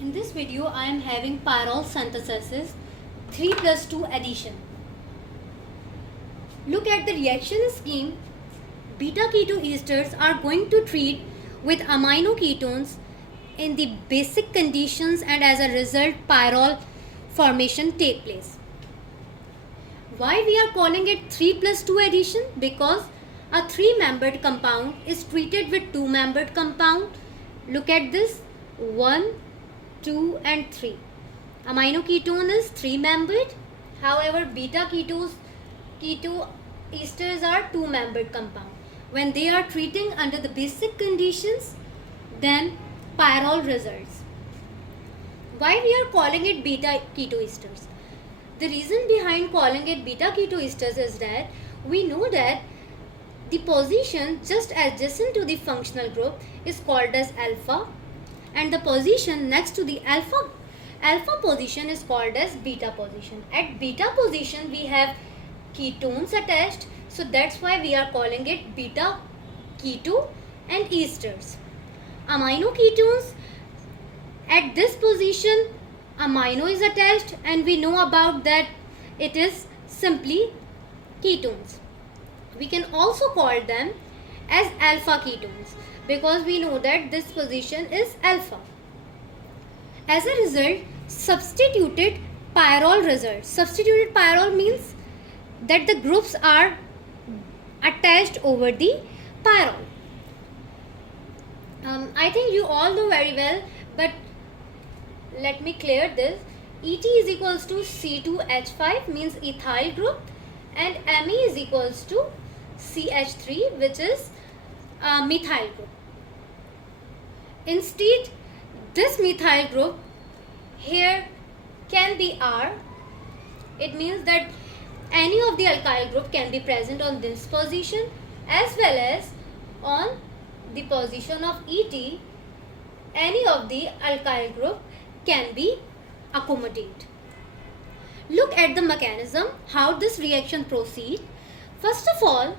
In this video, I am having pyrrole synthesis 3 plus 2 addition. Look at the reaction scheme. Beta keto esters are going to treat with amino ketones in the basic conditions, and as a result pyrrole formation take place. Why we are calling it 3 plus 2 addition? Because a 3-membered compound is treated with 2-membered compound. Look at this, 1, 2 and 3. Amino ketone is 3-membered. However, beta keto esters are 2-membered compound. When they are treating under the basic conditions, then pyrrole results. Why we are calling it beta keto esters? The reason behind calling it beta keto esters is that we know that the position just adjacent to the functional group is called as alpha, and the position next to the alpha position is called as beta position. At beta position we have ketones attached, so that's why we are calling it beta keto and esters. Amino ketones, at this position amino is attached, and we know about that it is simply ketones. We can also call them as alpha ketones because we know that this position is alpha. As a result, substituted pyrrole results. Substituted pyrrole means that the groups are attached over the pyrrole. I think you all know very well, but let me clear this. Et is equals to C2H5 means ethyl group, and Me is equals to CH3, which is methyl group. Instead, this methyl group here can be R. It means that any of the alkyl group can be present on this position as well as on the position of Et. Any of the alkyl group can be accommodated. Look at the mechanism, how this reaction proceeds. First of all,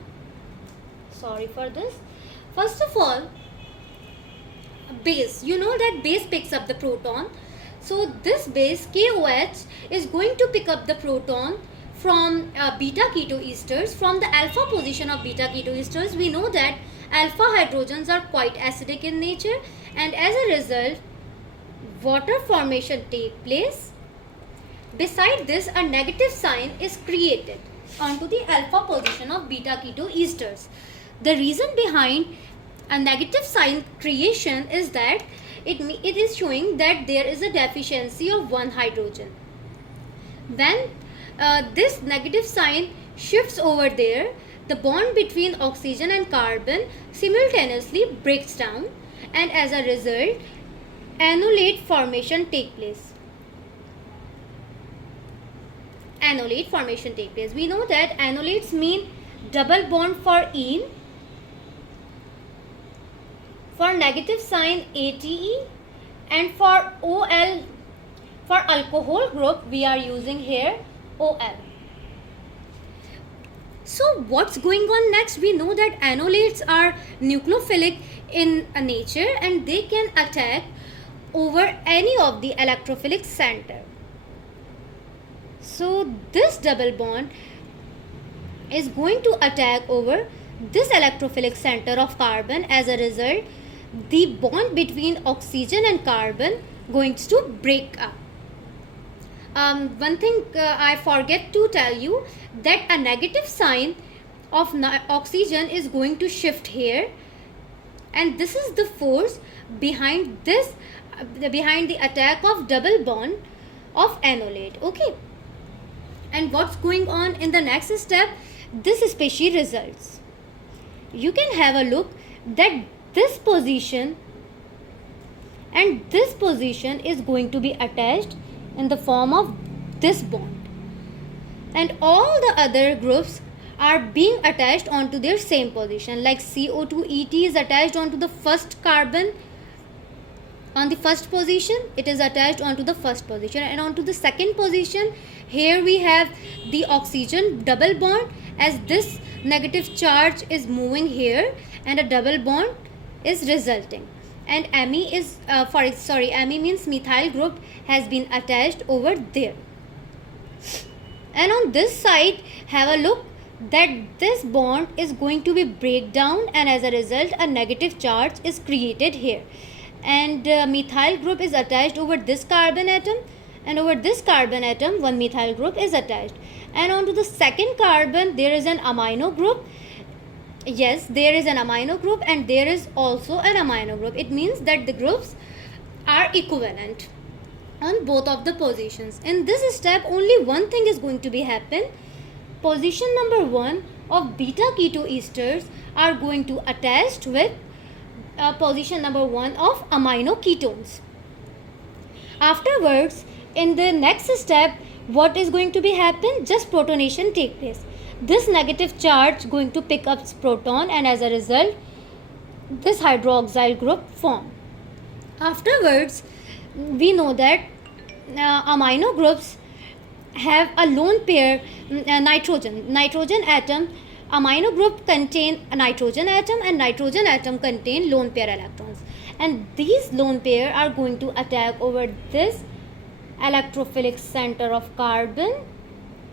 base. You know that base picks up the proton. So this base KOH is going to pick up the proton from beta keto esters. From the alpha position of beta keto esters, we know that alpha hydrogens are quite acidic in nature, and as a result water formation takes place. Beside this, a negative sign is created onto the alpha position of beta keto esters. The reason behind a negative sign creation is that it is showing that there is a deficiency of one hydrogen. When this negative sign shifts over there, the bond between oxygen and carbon simultaneously breaks down, and as a result anolate formation take place. We know that anolates mean double bond for ene, for negative sign ATE, and for OL, for alcohol group we are using here OL. So what's going on next? We know that anolates are nucleophilic in nature, and they can attack over any of the electrophilic center. So this double bond is going to attack over this electrophilic center of carbon. As a result, the bond between oxygen and carbon going to break up. One thing I forget to tell you, that a negative sign of oxygen is going to shift here, and this is the force behind this, behind the attack of double bond of anolate. Okay, and what's going on in the next step? This species results. You can have a look that this position and this position is going to be attached in the form of this bond, and all the other groups are being attached onto their same position. Like CO2 ET is attached onto the first carbon on the first position, it is attached onto the first position, and onto the second position here we have the oxygen double bond, as this negative charge is moving here and a double bond is resulting. and ame is ame means methyl group has been attached over there. And on this side, have a look that this bond is going to be break down, and as a result a negative charge is created here, and methyl group is attached over this carbon atom, and over this carbon atom one methyl group is attached, and onto the second carbon there is an amino group. Yes, there is an amino group and there is also an amino group. It means that the groups are equivalent on both of the positions. In this step only one thing is going to be happen. Position number 1 of beta keto esters are going to attached with position number 1 of amino ketones. Afterwards, in the next step, what is going to be happen? Just protonation take place. This negative charge going to pick up proton, and as a result this hydroxyl group form. Afterwards, we know that amino groups have a lone pair nitrogen atom. Amino group contain a nitrogen atom and nitrogen atom contain lone pair electrons, and these lone pair are going to attack over this electrophilic center of carbon.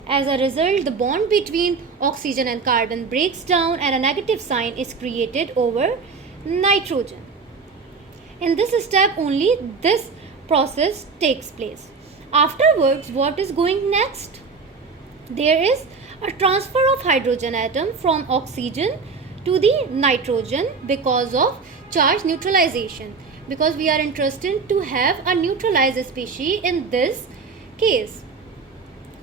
As a result, the bond between oxygen and carbon breaks down and a negative sign is created over nitrogen. In this step only this process takes place. Afterwards, what is going next? There is a transfer of hydrogen atom from oxygen to the nitrogen because of charge neutralization, because we are interested to have a neutralized species in this case.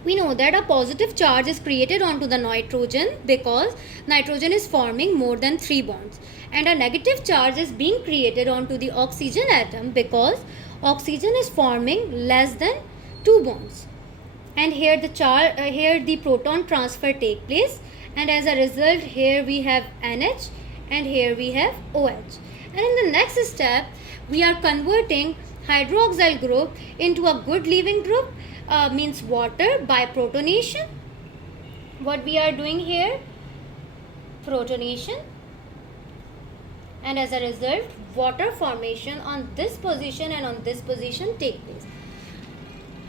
We know that a positive charge is created onto the nitrogen because nitrogen is forming more than 3 bonds, and a negative charge is being created onto the oxygen atom because oxygen is forming less than 2 bonds, and here the proton transfer take place, and as a result here we have NH and here we have OH. And in the next step we are converting hydroxyl group into a good leaving group, means water, by protonation. What we are doing here? Protonation, and as a result water formation on this position and on this position take place.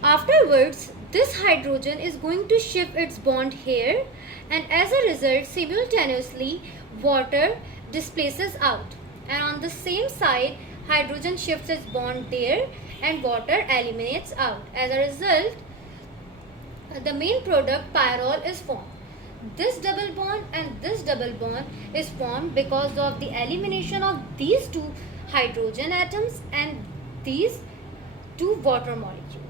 Afterwards, this hydrogen is going to shift its bond here, and as a result simultaneously water displaces out, and on the same side hydrogen shifts its bond there and water eliminates out. As a result, the main product pyrrole is formed. This double bond and this double bond is formed because of the elimination of these 2 hydrogen atoms and these 2 water molecules.